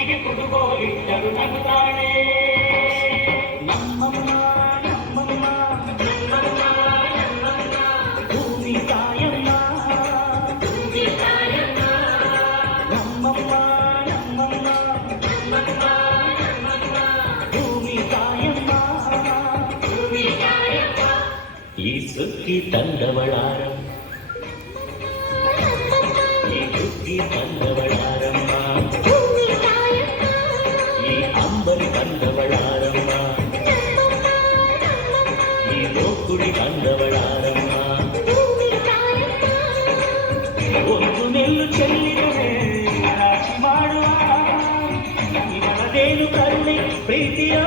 ಹುಟ್ಟಿಗೆ ಕುಡುಗೋಲಿಟ್ಟರು ನಗುತ್ತಾಳೆ. ನಮ್ಮಮ್ಮ ನಮ್ಮಮ್ಮ ನಮ್ಮಮ್ಮ ನಮ್ಮಮ್ಮ ಭೂಮಿ ತಾಯಮ್ಮ ಭೂಮಿ ತಾಯಮ್ಮ ನಮ್ಮಮ್ಮ ನಮ್ಮಮ್ಮ ನಮ್ಮಮ್ಮ ನಮ್ಮಮ್ಮ ಭೂಮಿ ತಾಯಮ್ಮ ಭೂಮಿ ತಾಯಮ್ಮ. ಈ ಸುಗ್ಗಿ ತಂದವಳಾರಮ್ಮ ಈ ಸುಗ್ಗಿ ತಂದವಳಾರಮ್ಮ ಈ ಅಂಬರಿ ತಂದವಳಾರಮ್ಮ ಈ ಗೋಕುಳಿ ತಂದವಳಾರಮ್ಮ. ಒಂದು ನೆಲ್ಲು ಚೆಲ್ಲಿದರೆ ರಾಶಿ ಮಾಡುವ ಇವಳದೇನು ಕರುಣೆ ಪ್ರೀತಿಯೋ